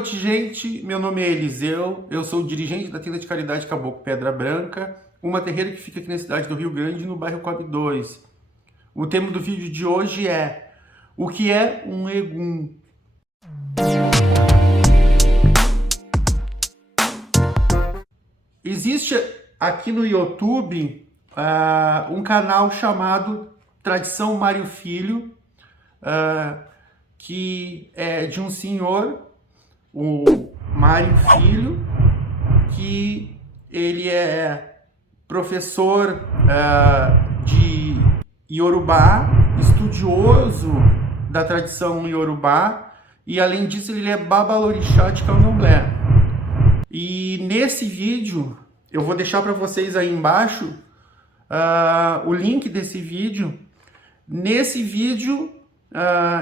noite, gente. Meu nome é Eliseu, eu sou o dirigente da Tenda de Caridade Caboclo Pedra Branca, uma terreira que fica aqui na cidade do Rio Grande, no bairro Coab 2. O tema do vídeo de hoje é: o que é um egum? Existe aqui no YouTube um canal chamado Tradição Mário Filho, que é de um senhor, o Mário Filho, que ele é professor de Iorubá, estudioso da tradição Iorubá, e além disso ele é babalorixá de Candomblé. E nesse vídeo, eu vou deixar para vocês aí embaixo o link desse vídeo. Nesse vídeo,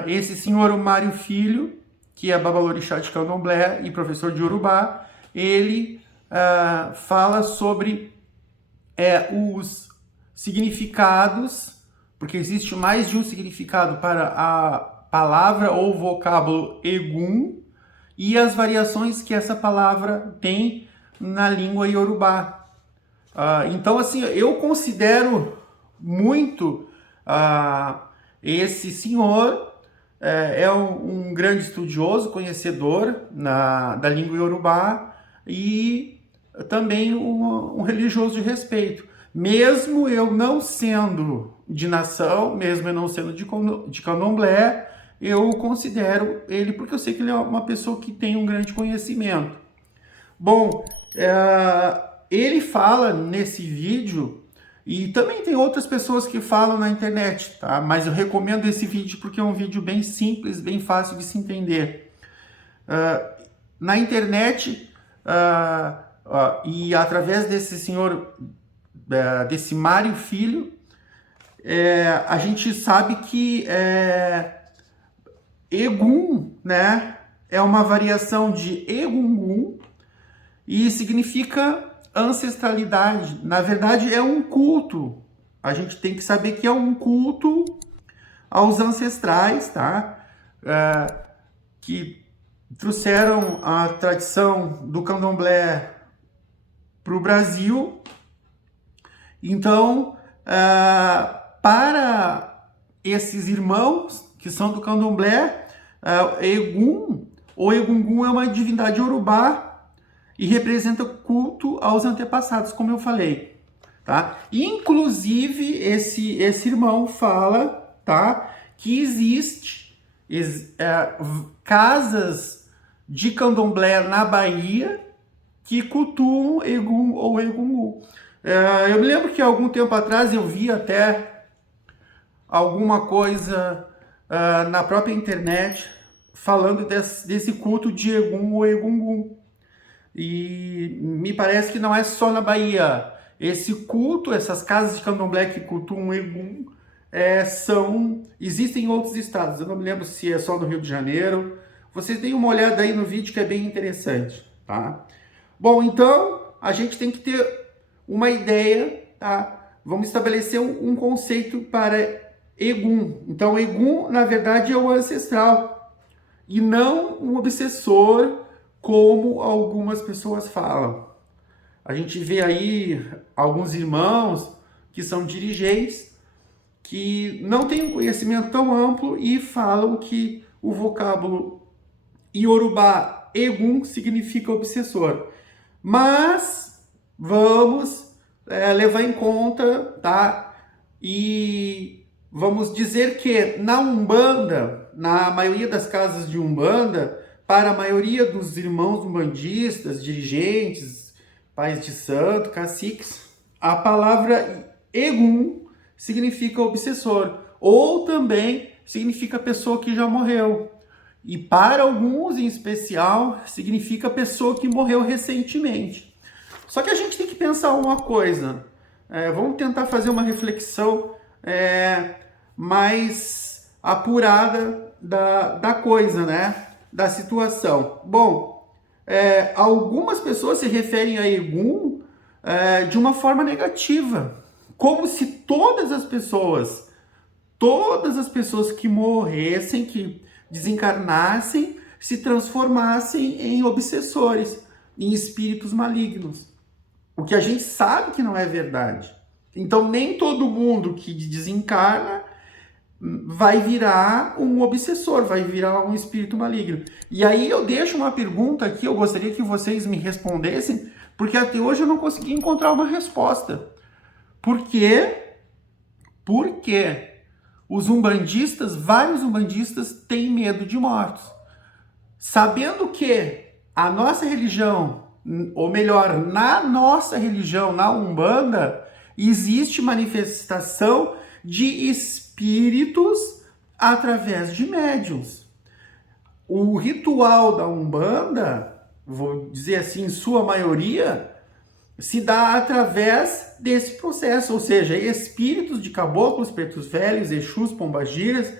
esse senhor Mário Filho, que é babalorixá de Candomblé e professor de Iorubá, ele fala sobre os significados, porque existe mais de um significado para a palavra ou vocábulo egum, e as variações que essa palavra tem na língua Iorubá. Então, assim, eu considero muito esse senhor um grande estudioso, conhecedor da língua Iorubá e também um religioso de respeito. Mesmo eu não sendo de nação, mesmo eu não sendo de Candomblé, eu considero ele, porque eu sei que ele é uma pessoa que tem um grande conhecimento. Bom, ele fala nesse vídeo, e também tem outras pessoas que falam na internet, tá? Mas eu recomendo esse vídeo porque é um vídeo bem simples, bem fácil de se entender. Na internet, e através desse senhor, desse Mário Filho, a gente sabe que egum, né, é uma variação de egungun e significa ancestralidade. Na verdade, é um culto. A gente tem que saber que é um culto aos ancestrais, tá? Que trouxeram a tradição do candomblé para o Brasil. Então, para esses irmãos que são do candomblé, egum ou egungun é uma divindade iorubá e representa culto aos antepassados, como eu falei, tá? Inclusive, esse irmão fala, tá, que existe casas de candomblé na Bahia que cultuam egum ou egungun. Eu me lembro que algum tempo atrás eu vi até alguma coisa na própria internet falando desse culto de egum ou egungun. E me parece que não é só na Bahia. Esse culto, essas casas de candomblé que cultuam egum, existem em outros estados. Eu não me lembro se é só no Rio de Janeiro. Vocês deem uma olhada aí no vídeo que é bem interessante, tá? Bom, então a gente tem que ter uma ideia, tá? Vamos estabelecer um conceito para egum. Então, egum, na verdade, é o ancestral e não um obsessor, como algumas pessoas falam. A gente vê aí alguns irmãos que são dirigentes que não têm um conhecimento tão amplo e falam que o vocábulo Iorubá egum significa obsessor. Mas vamos levar em conta, tá? E vamos dizer que na Umbanda, na maioria das casas de Umbanda, para a maioria dos irmãos umbandistas, dirigentes, pais de santo, caciques, a palavra egum significa obsessor, ou também significa pessoa que já morreu. E para alguns, em especial, significa pessoa que morreu recentemente. Só que a gente tem que pensar uma coisa. Vamos tentar fazer uma reflexão mais apurada da coisa, né? Da situação. Bom, algumas pessoas se referem a egum de uma forma negativa, como se todas as pessoas que morressem, que desencarnassem, se transformassem em obsessores, em espíritos malignos. O que a gente sabe que não é verdade. Então, nem todo mundo que desencarna vai virar um obsessor, vai virar um espírito maligno. E aí eu deixo uma pergunta aqui, eu gostaria que vocês me respondessem, porque até hoje eu não consegui encontrar uma resposta. Por quê? Porque os umbandistas, vários umbandistas, têm medo de mortos. Sabendo que a nossa religião, ou melhor, na nossa religião, na Umbanda, existe manifestação de espíritos através de médiuns. O ritual da Umbanda, vou dizer assim, em sua maioria, se dá através desse processo, ou seja, espíritos de caboclos, pretos velhos, exus, pombagiras,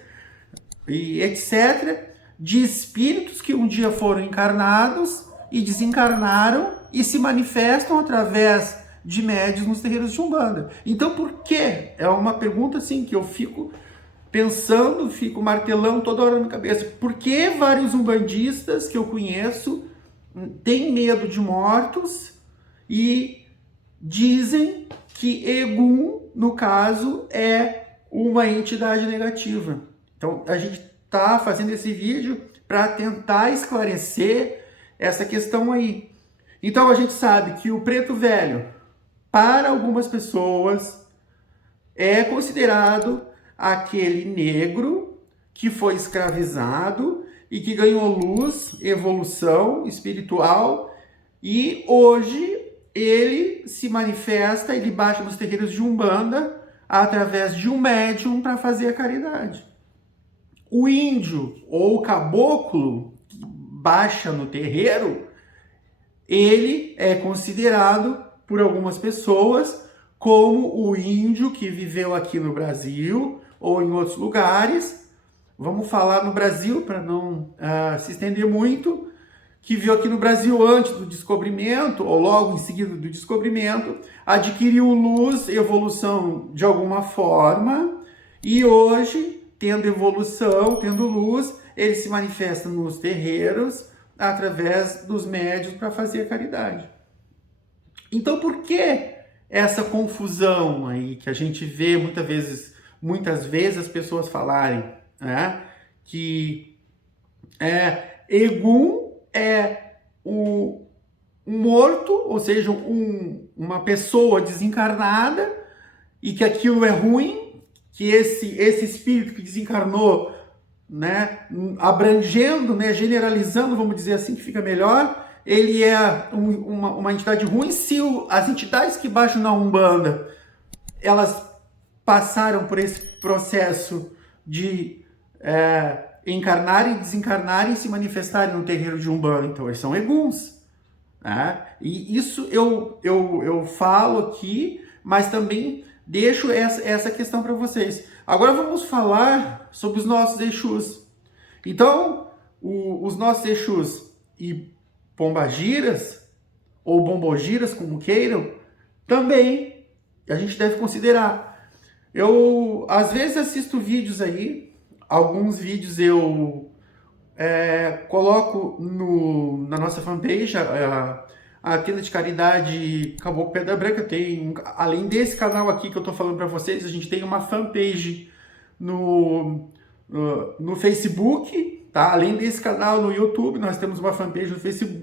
e etc., de espíritos que um dia foram encarnados e desencarnaram e se manifestam através de médiuns nos terreiros de Umbanda. Então, por quê? É uma pergunta assim que eu fico pensando, fico martelando toda hora na minha cabeça. Por que vários umbandistas que eu conheço têm medo de mortos e dizem que Egum, no caso, é uma entidade negativa? Então, a gente está fazendo esse vídeo para tentar esclarecer essa questão aí. Então, a gente sabe que o preto velho, para algumas pessoas, é considerado aquele negro que foi escravizado e que ganhou luz, evolução espiritual, e hoje ele se manifesta, ele baixa nos terreiros de Umbanda através de um médium para fazer a caridade. O índio ou o caboclo que baixa no terreiro, ele é considerado por algumas pessoas como o índio que viveu aqui no Brasil ou em outros lugares. Vamos falar no Brasil para não se estender muito, que viveu aqui no Brasil antes do descobrimento ou logo em seguida do descobrimento, adquiriu luz, evolução de alguma forma, e hoje, tendo evolução, tendo luz, ele se manifesta nos terreiros através dos médiuns para fazer a caridade. Então, por que essa confusão aí que a gente vê muitas vezes as pessoas falarem, né? Que Egum é um morto, ou seja, uma pessoa desencarnada, e que aquilo é ruim, que esse espírito que desencarnou, né, abrangendo, né, generalizando, vamos dizer assim, que fica melhor, ele é uma entidade ruim. Se as entidades que baixam na Umbanda, elas passaram por esse processo de encarnarem, desencarnarem e se manifestarem no terreiro de Umbanda, então eles são eguns, né? E isso eu falo aqui, mas também deixo essa questão para vocês. Agora vamos falar sobre os nossos Exus. Então, os nossos Exus e pombagiras, ou bombogiras, como queiram, também a gente deve considerar. Eu, às vezes, assisto vídeos aí, alguns vídeos eu coloco na nossa fanpage, a tenda de caridade Caboclo Pedra Branca. Tem, além desse canal aqui que eu tô falando para vocês, a gente tem uma fanpage no Facebook, tá? Além desse canal no YouTube, nós temos uma fanpage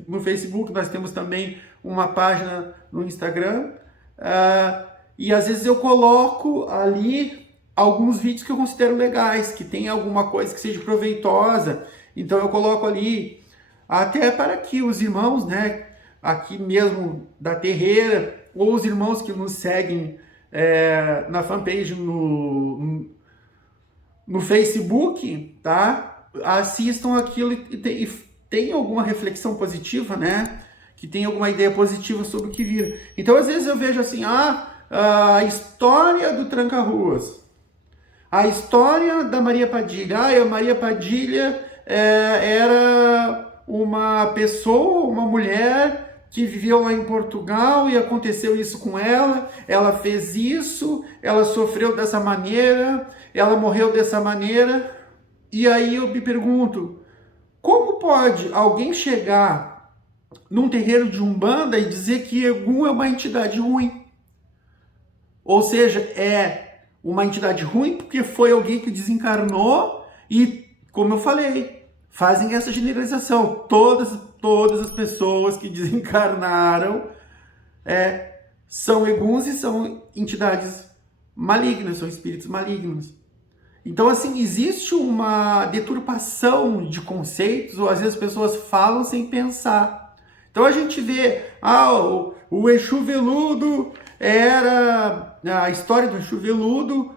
no Facebook, nós temos também uma página no Instagram, e às vezes eu coloco ali alguns vídeos que eu considero legais, que tem alguma coisa que seja proveitosa, então eu coloco ali, até para que os irmãos, né, aqui mesmo da terreira, ou os irmãos que nos seguem na fanpage no Facebook, tá? Assistam aquilo e tenham alguma reflexão positiva, né? Que tenham alguma ideia positiva sobre o que vira. Então, às vezes eu vejo assim, a história do Tranca-Ruas, a história da Maria Padilha. A Maria Padilha era uma pessoa, uma mulher que viveu lá em Portugal e aconteceu isso com ela, ela fez isso, ela sofreu dessa maneira, ela morreu dessa maneira. E aí eu me pergunto, Como pode alguém chegar num terreiro de Umbanda e dizer que Egum é uma entidade ruim? Ou seja, é uma entidade ruim porque foi alguém que desencarnou e, como eu falei, fazem essa generalização. Todas as pessoas que desencarnaram são Eguns e são entidades malignas, são espíritos malignos. Então, assim, existe uma deturpação de conceitos, ou às vezes as pessoas falam sem pensar. Então a gente vê, o Exu Veludo era, a história do Exu Veludo,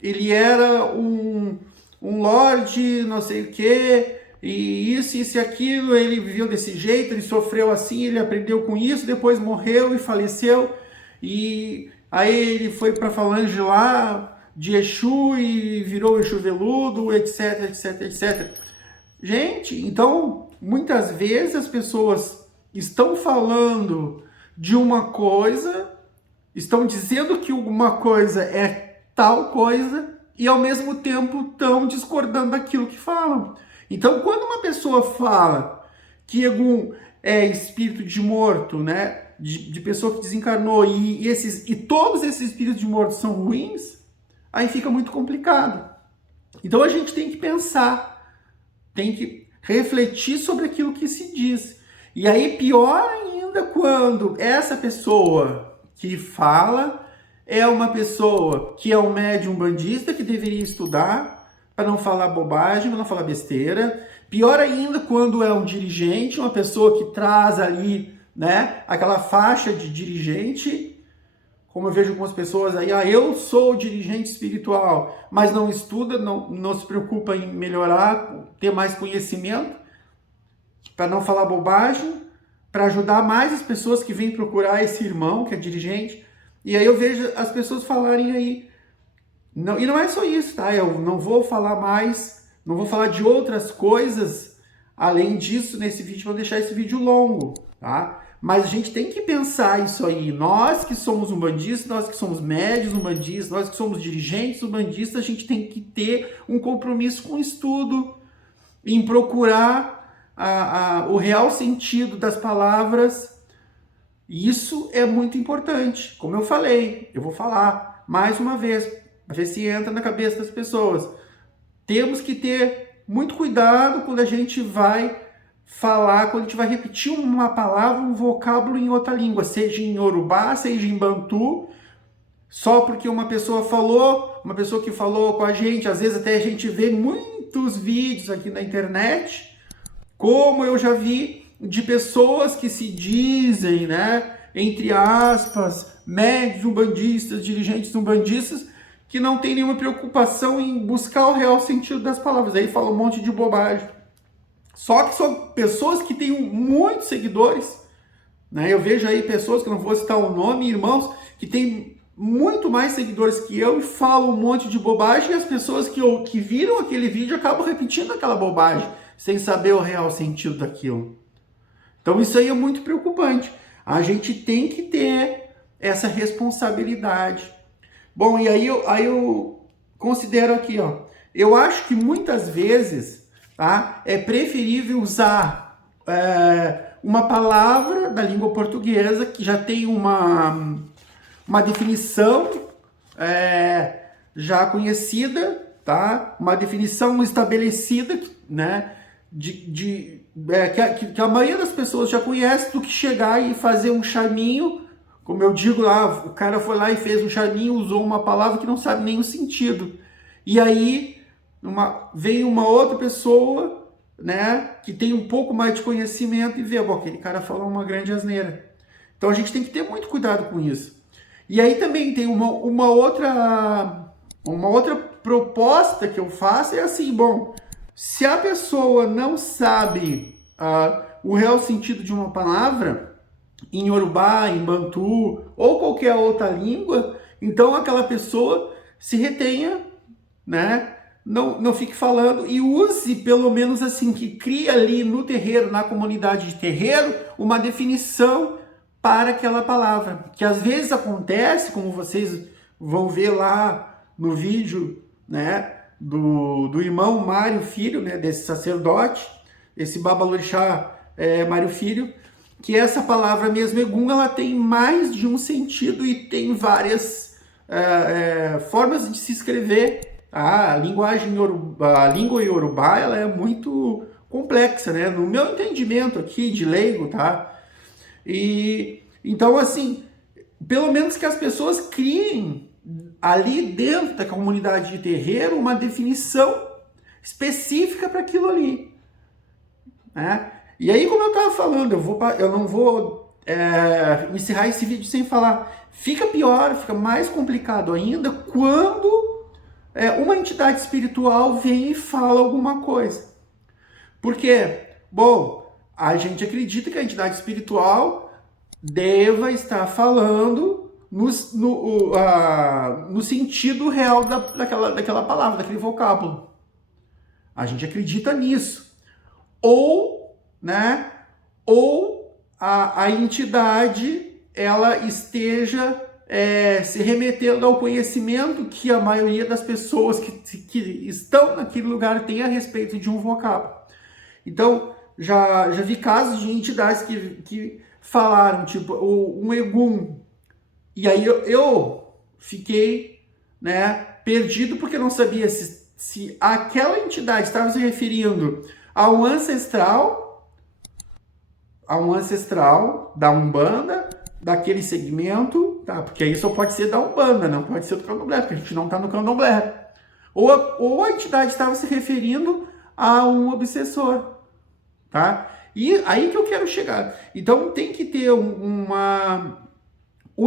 ele era um lorde, não sei o quê, e isso e aquilo, ele viveu desse jeito, ele sofreu assim, ele aprendeu com isso, depois morreu e faleceu, e aí ele foi para a falange lá de Exu e virou Exu Veludo, etc, etc, etc. Gente, então, muitas vezes as pessoas estão falando de uma coisa, estão dizendo que uma coisa é tal coisa e ao mesmo tempo estão discordando daquilo que falam. Então, quando uma pessoa fala que Egum é espírito de morto, né, de pessoa que desencarnou e todos esses espíritos de morto são ruins, aí fica muito complicado. Então a gente tem que pensar, tem que refletir sobre aquilo que se diz. E aí pior ainda quando essa pessoa que fala é uma pessoa que é um médium bandista que deveria estudar para não falar bobagem, para não falar besteira. Pior ainda quando é um dirigente, uma pessoa que traz ali, né, aquela faixa de dirigente. Como eu vejo algumas pessoas aí, eu sou dirigente espiritual, mas não estuda, não se preocupa em melhorar, ter mais conhecimento, para não falar bobagem, para ajudar mais as pessoas que vêm procurar esse irmão que é dirigente. E aí eu vejo as pessoas falarem aí, não, e não é só isso, tá? Eu não vou falar mais, não vou falar de outras coisas além disso nesse vídeo, vou deixar esse vídeo longo, tá? Mas a gente tem que pensar isso aí. Nós que somos umbandistas, nós que somos médios umbandistas, nós que somos dirigentes umbandistas, a gente tem que ter um compromisso com o estudo, em procurar o real sentido das palavras. Isso é muito importante. Como eu falei, eu vou falar mais uma vez, para ver se entra na cabeça das pessoas. Temos que ter muito cuidado quando a gente vai falar, quando a gente vai repetir uma palavra, um vocábulo em outra língua, seja em Yorubá, seja em Bantu, só porque uma pessoa que falou com a gente, às vezes até a gente vê muitos vídeos aqui na internet, como eu já vi de pessoas que se dizem, né, entre aspas, médios umbandistas, dirigentes umbandistas, que não tem nenhuma preocupação em buscar o real sentido das palavras, aí fala um monte de bobagem. Só que são pessoas que têm muitos seguidores, né? Eu vejo aí pessoas, que não vou citar o nome, irmãos, que têm muito mais seguidores que eu e falam um monte de bobagem, e as pessoas que viram aquele vídeo acabam repetindo aquela bobagem, sem saber o real sentido daquilo. Então isso aí é muito preocupante. A gente tem que ter essa responsabilidade. Bom, e aí eu considero aqui, eu acho que muitas vezes, tá, é preferível usar uma palavra da língua portuguesa que já tem uma definição já conhecida, tá? Uma definição estabelecida, né? Que a maioria das pessoas já conhece, do que chegar e fazer um charminho, como eu digo lá, o cara foi lá e fez um charminho, usou uma palavra que não sabe nem o sentido. E aí vem uma outra pessoa, né, que tem um pouco mais de conhecimento e vê, aquele cara falou uma grande asneira. Então a gente tem que ter muito cuidado com isso. E aí também tem uma outra proposta que eu faço, é assim, se a pessoa não sabe o real sentido de uma palavra, em Yorubá, em Bantu, ou qualquer outra língua, então aquela pessoa se retenha, né? Não fique falando e use, pelo menos assim, que cria ali no terreiro, na comunidade de terreiro, uma definição para aquela palavra. Que às vezes acontece, como vocês vão ver lá no vídeo, né, do irmão Mário Filho, né, desse sacerdote, esse babalorixá Mário Filho, que essa palavra mesmo, Egum, ela tem mais de um sentido e tem várias formas de se escrever. A língua iorubá, ela é muito complexa, né? No meu entendimento aqui de leigo, tá? E então, assim, pelo menos que as pessoas criem ali dentro da comunidade de terreiro uma definição específica para aquilo ali, né? E aí, como eu estava falando, eu não vou encerrar esse vídeo sem falar. Fica pior, fica mais complicado ainda quando uma entidade espiritual vem e fala alguma coisa. Porque, bom, a gente acredita que a entidade espiritual deva estar falando no sentido real daquela palavra, daquele vocábulo. A gente acredita nisso. Ou, né, a entidade ela esteja se remetendo ao conhecimento que a maioria das pessoas que estão naquele lugar tem a respeito de um vocábulo. Então, já vi casos de entidades que falaram, tipo, um Egum. E aí eu fiquei, né, perdido porque não sabia se aquela entidade estava se referindo a um ancestral da Umbanda, daquele segmento, tá? Porque aí só pode ser da Umbanda, não pode ser do Candomblé, porque a gente não está no Candomblé. Ou a entidade estava se referindo a um obsessor, tá? E aí que eu quero chegar. Então tem que ter um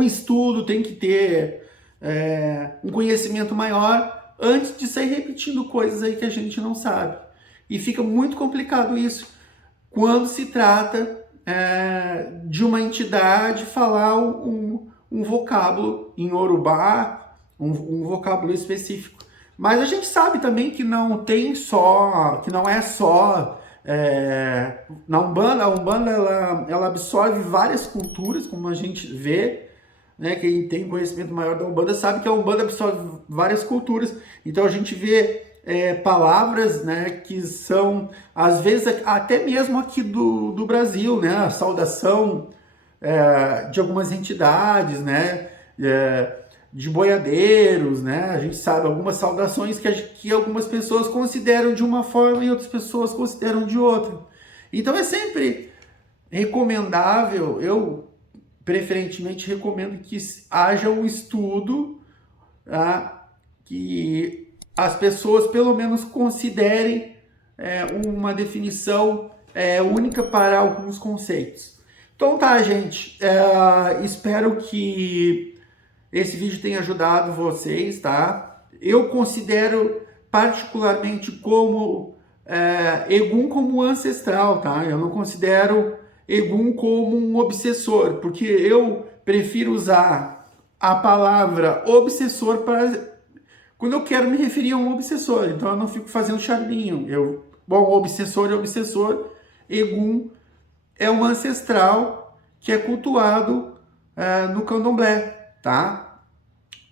estudo, tem que ter um conhecimento maior antes de sair repetindo coisas aí que a gente não sabe. E fica muito complicado isso quando se trata de uma entidade falar um vocábulo em Yorubá, um vocábulo específico. Mas a gente sabe também que não é só na Umbanda. A Umbanda ela absorve várias culturas, como a gente vê, né? Quem tem conhecimento maior da Umbanda sabe que a Umbanda absorve várias culturas. Então a gente vê palavras, né, que são, às vezes, até mesmo aqui do Brasil, né, a saudação de algumas entidades, né, de boiadeiros, né, a gente sabe algumas saudações que algumas pessoas consideram de uma forma e outras pessoas consideram de outra. Então é sempre recomendável, eu preferentemente recomendo que haja um estudo, tá, que as pessoas pelo menos considerem uma definição única para alguns conceitos. Então tá, gente, espero que esse vídeo tenha ajudado vocês, tá? Eu considero particularmente como Egum como ancestral, tá? Eu não considero Egum como um obsessor, porque eu prefiro usar a palavra obsessor para quando eu quero me referir a um obsessor. Então eu não fico fazendo charminho. Obsessor é obsessor. Egum é um ancestral que é cultuado no Candomblé, tá?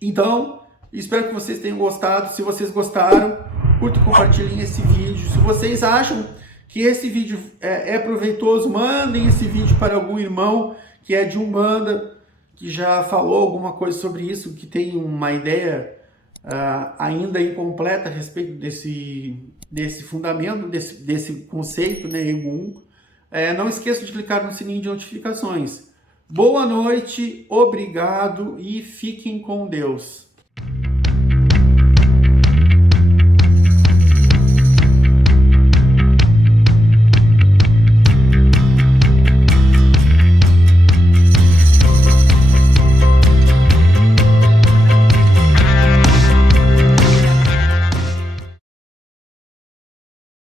Então, espero que vocês tenham gostado. Se vocês gostaram, curtam e compartilhem esse vídeo. Se vocês acham que esse vídeo é proveitoso, mandem esse vídeo para algum irmão que é de Umbanda, que já falou alguma coisa sobre isso, que tem uma ideia ainda incompleta a respeito desse fundamento, desse conceito, né, Egum. Não esqueça de clicar no sininho de notificações. Boa noite, obrigado e fiquem com Deus.